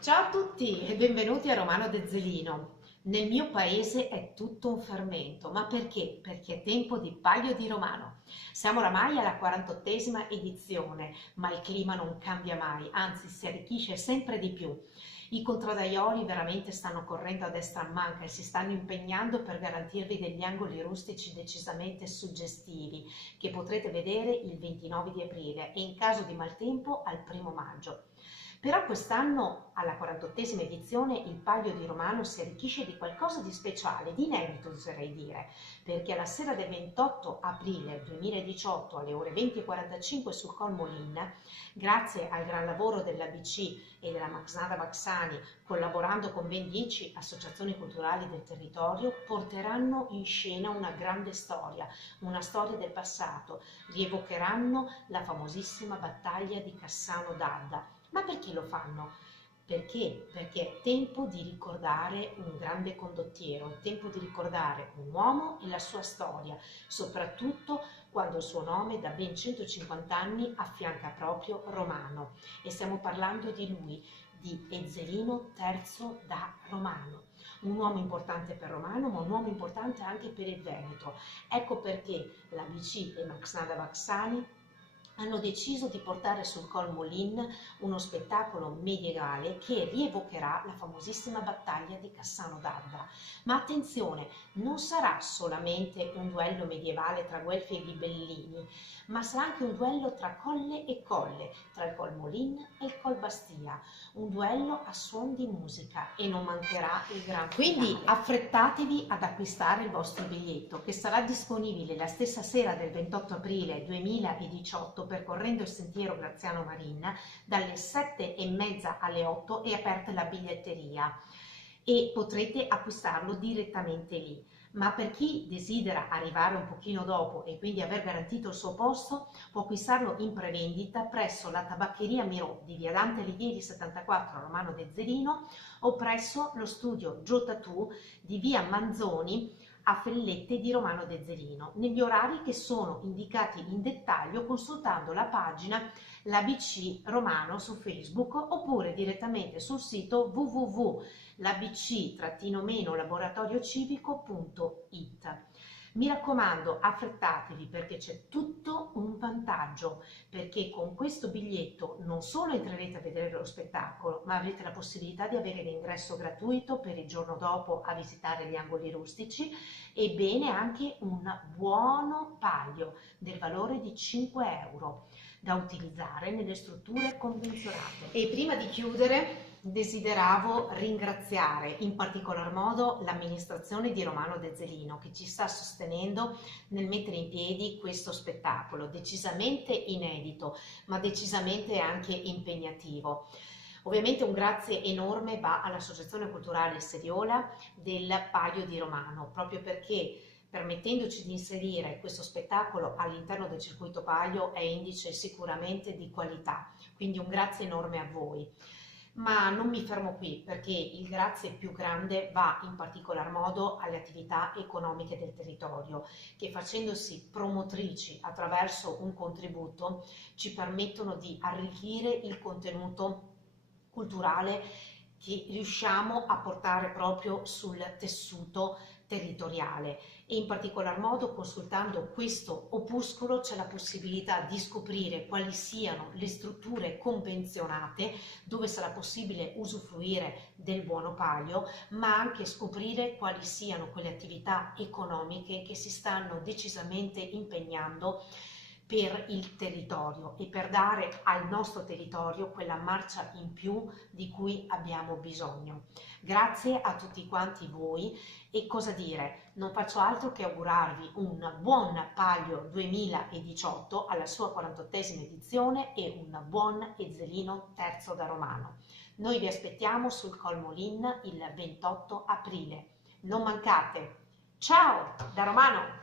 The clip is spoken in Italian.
Ciao a tutti e benvenuti a Romano de Zelino. Nel mio paese è tutto un fermento, ma perché? Perché è tempo di Palio di Romano. Siamo oramai alla 48esima edizione, ma il clima non cambia mai, anzi si arricchisce sempre di più. I contraddaioli veramente stanno correndo a destra a manca e si stanno impegnando per garantirvi degli angoli rustici decisamente suggestivi che potrete vedere il 29 di aprile e in caso di maltempo al 1° maggio. Però quest'anno, alla 48esima edizione, il Palio di Romano si arricchisce di qualcosa di speciale, di inedito oserei dire, perché alla sera del 28 aprile 2018 alle ore 20.45 sul Colmolin, grazie al gran lavoro dell'ABC e della Maxnada Baxani, collaborando con ben 10 associazioni culturali del territorio, porteranno in scena una storia del passato, rievocheranno la famosissima battaglia di Cassano d'Adda. Ma perché lo fanno? Perché? Perché è tempo di ricordare un grande condottiero, è tempo di ricordare un uomo e la sua storia, soprattutto quando il suo nome da ben 150 anni affianca proprio Romano. E stiamo parlando di lui, di Ezzelino III da Romano. Un uomo importante per Romano, ma un uomo importante anche per il Veneto. Ecco perché l'ABC e Maxnada Baxani hanno deciso di portare sul Colmolin uno spettacolo medievale che rievocherà la famosissima battaglia di Cassano d'Adda. Ma attenzione, non sarà solamente un duello medievale tra Guelfi e Ghibellini, ma sarà anche un duello tra colle e colle, tra il Colmolin e il Colbastia, un duello a suon di musica e non mancherà il gran finale. Quindi affrettatevi ad acquistare il vostro biglietto che sarà disponibile la stessa sera del 28 aprile 2018 percorrendo il sentiero Graziano Marin dalle 7:30 alle 8 è aperta la biglietteria e potrete acquistarlo direttamente lì. Ma per chi desidera arrivare un pochino dopo e quindi aver garantito il suo posto, può acquistarlo in prevendita presso la tabaccheria Mirò di via Dante Alighieri 74 a Romano de Zelino o presso lo studio Gio Tattoo di via Manzoni a Fellette di Romano de Zelino, negli orari che sono indicati in dettaglio consultando la pagina l'ABC Romano su Facebook oppure direttamente sul sito www.l'abc-laboratoriocivico.it. Mi raccomando, affrettatevi perché c'è tutto un vantaggio, perché con questo biglietto non solo entrerete a vedere lo spettacolo, ma avrete la possibilità di avere l'ingresso gratuito per il giorno dopo a visitare gli angoli rustici e bene anche un buono paio del valore di 5 euro da utilizzare nelle strutture convenzionate. E prima di chiudere desideravo ringraziare in particolar modo l'amministrazione di Romano de Zelino che ci sta sostenendo nel mettere in piedi questo spettacolo decisamente inedito ma decisamente anche impegnativo. Ovviamente un grazie enorme va all'Associazione Culturale Seriola del Palio di Romano, proprio perché permettendoci di inserire questo spettacolo all'interno del circuito Palio è indice sicuramente di qualità, quindi un grazie enorme a voi. Ma non mi fermo qui perché il grazie più grande va in particolar modo alle attività economiche del territorio che facendosi promotrici attraverso un contributo ci permettono di arricchire il contenuto culturale che riusciamo a portare proprio sul tessuto territoriale e in particolar modo consultando questo opuscolo c'è la possibilità di scoprire quali siano le strutture convenzionate dove sarà possibile usufruire del buono paio, ma anche scoprire quali siano quelle attività economiche che si stanno decisamente impegnando per il territorio e per dare al nostro territorio quella marcia in più di cui abbiamo bisogno. Grazie a tutti quanti voi e cosa dire, non faccio altro che augurarvi un buon Palio 2018 alla sua 48esima edizione e un buon Ezzelino III da Romano. Noi vi aspettiamo sul Colmolin il 28 aprile. Non mancate! Ciao da Romano!